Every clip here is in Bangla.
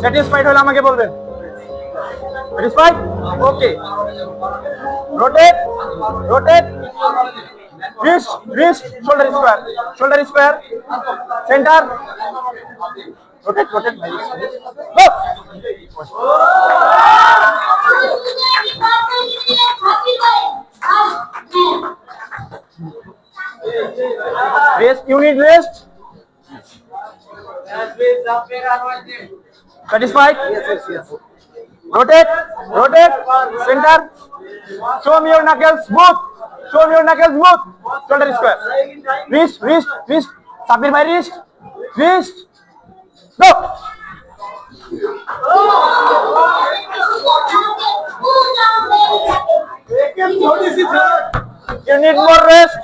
স্যাটিসফাইড হলে আমাকে বলবেন। Satisfied? Okay. Rotate, rotate, wrist, wrist, shoulder square, shoulder square, center, rotate, rotate, go. Rest, you need rest. Satisfied? Yes. Rotate, rotate, center. Show me your knuckles, smooth. Show me your knuckles, smooth. Shoulder square. Wrist, wrist, wrist. Sabir by wrist. Wrist. Go. You need more rest.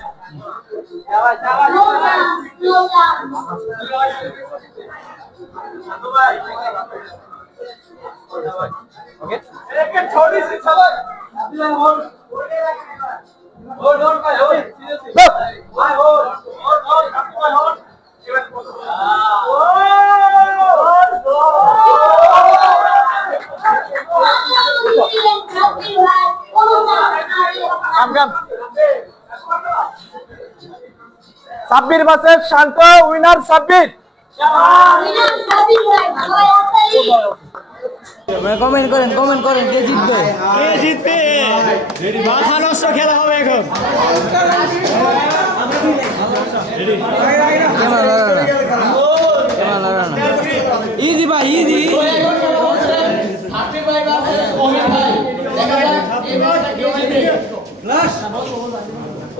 Okay. Sabbir versus Shanto, winner Sabbir. Comment করেন কে জিতবে? কে জিতবে? মাথা নষ্ট খেলা হবে এখন। ইজি ভাই, ইজি।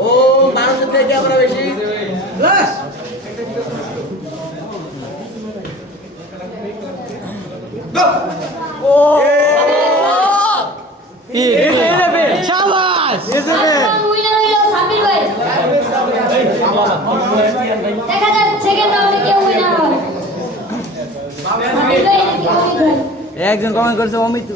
ও মানুষের থেকে আমরা বেশি একজন কমেন্ট করছে অমিত।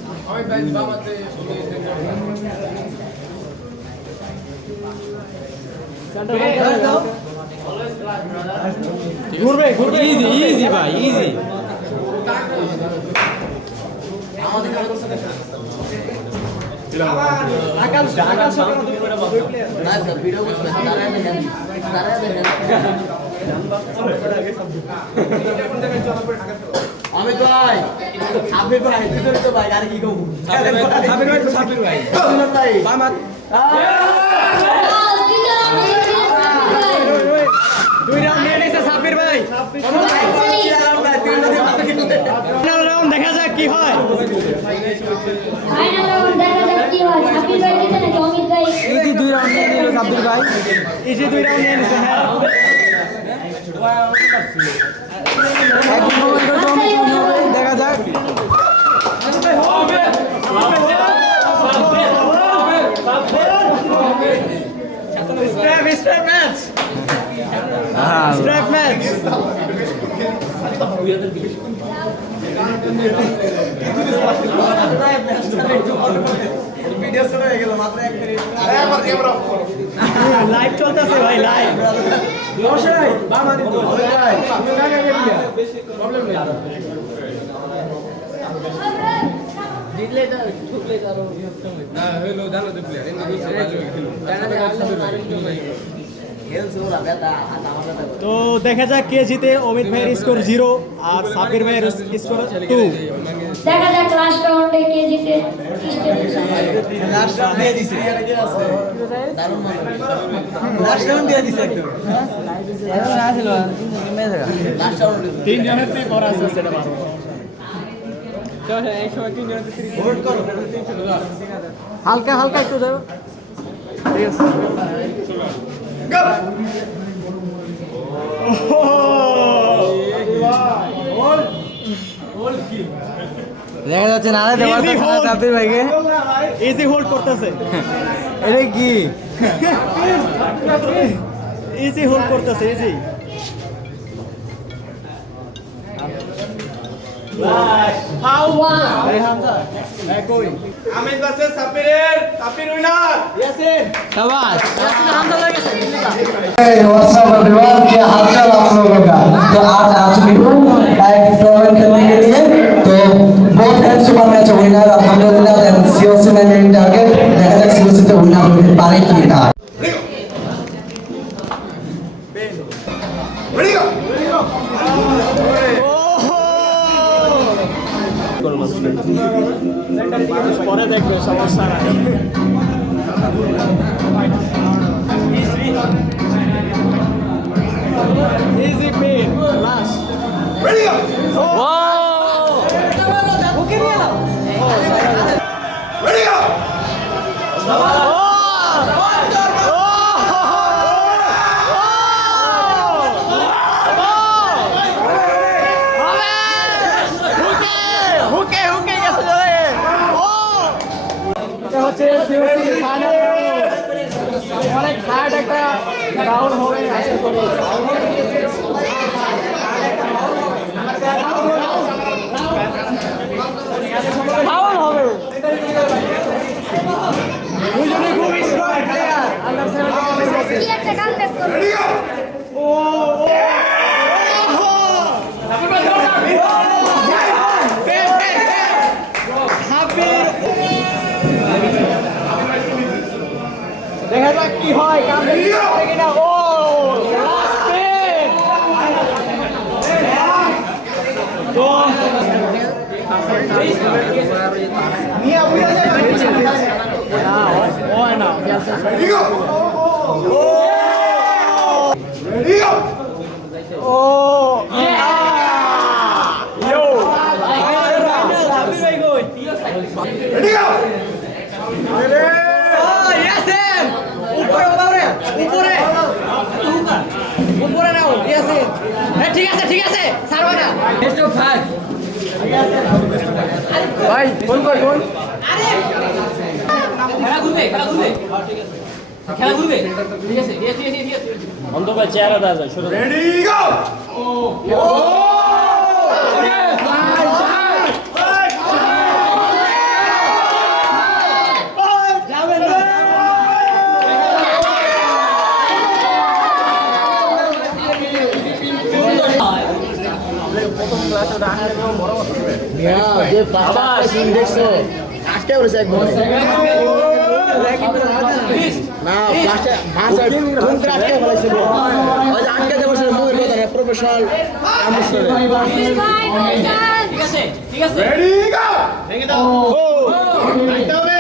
ইজি ভাই, ইজি। অমিত ভাই, সাবির ভাই, তুই তো ভাই, আর কি কমু? সাবির ভাই দুই রাউন্ড নিয়ে নিয়েছে সাব্বির ভাই। ফাইনাল রাউন্ড দেখা যাক কি হয়। ইজি 2 রাউন্ড নিয়ে নিল সাবির ভাই। ইজি 2 রাউন্ড নিয়ে নিয়েছে। হ্যাঁ, একজন কমেন্ট করছে অমিত, দেখা যাক। Strap match, strap match. Live চলতেছে ভাই, লাইভ। তো দেখা যাক কে জিতে। অমিত ভাইয়ের স্কোর 0 আর সাব্বির ভাইয়ের স্কোর 2। দেখা যাক লাস্ট রাউন্ডে কে জিতে। লাস্ট রাউন্ড দিয়ে দিছে, দারুণ মনে লাস্ট রাউন্ড দিয়ে দিছে একদম। এখন না ছিল লাস্ট রাউন্ড 3 জনের থেকে করা আছে সেটা ভালো। চল এই সময় 3 জনের থেকে ভোট করো, 310 হালকা হালকা একটু দাও। ঠিক আছে, দেখা যাচ্ছে না দেওয়ার সাব্বির ভাইকে ইজি হোল্ড করতেছে। এটা কি ইজি হোল্ড করতেছে, ইজি। আমির ভার্সেস সাব্বিরের, সাব্বির উইনার। ইয়াসিন शाबाश। Hey, what's up everyone? क्या हाल चाल आप लोगों का? तो आज आ चुके हूँ लाइव टूर्नामेंट खेलने के लिए। तो মেন টার্গেট দেখা যাক সিওসিতে উইনার হতে পারে কি না পরে দেখবে সমস্যা নাই Easy pin, last. Ready up! Whoa! Ready up! অনেক হার্ড একটা রাউন্ড হবে আশা করি ফাউল হবে দুজনে খুব স্ট্রং প্লেয়ার আন্ডার 17 কি একটা গান ব্যাক করো দেখা যাক কি হয় কাম কিনা ও ঠিক আছে ছাড়বা না বেস্ট অফ 5 ভাই ফোন কর ফোন খেলা ঘুরবে খেলা ঘুরবে ঠিক আছে ঠিক আছে অন্তত চেহারা দাও শুরু রেডি গো যে পাঁচটা সিন দেখছো আটকে বলেছে একদম না পাঁচটা ভাষা কোন আটকে বলেছিল ওই যে আটকে বলেছে মুভি কথা না প্রফেশনাল আমস্টার ঠিক আছে রেডি গো ভেঙে দাও ও আইতে হবে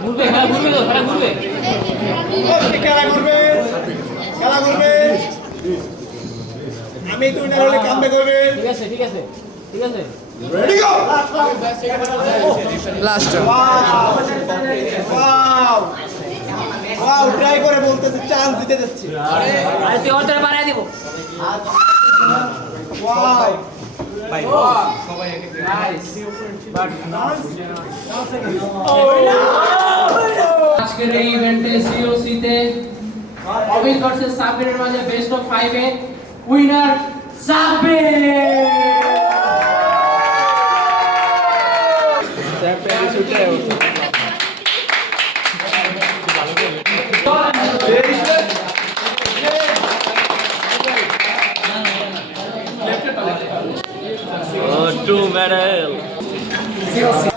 ঘুরবে খেলা ঘুরবে খেলা করবে আমি তুই না হলে কাম করবে ঠিক আছে ready go last wow try করে বলতেছে চান্স দিতে যাচ্ছি আরে তুই অর্ডার বাড়ায় দিব ওয়াও আজকের এই ইভেন্টে সিওসি তে অবিন ভার্সেস সাব্বিরের মাঝে best of 5 A winner Sabbir two medal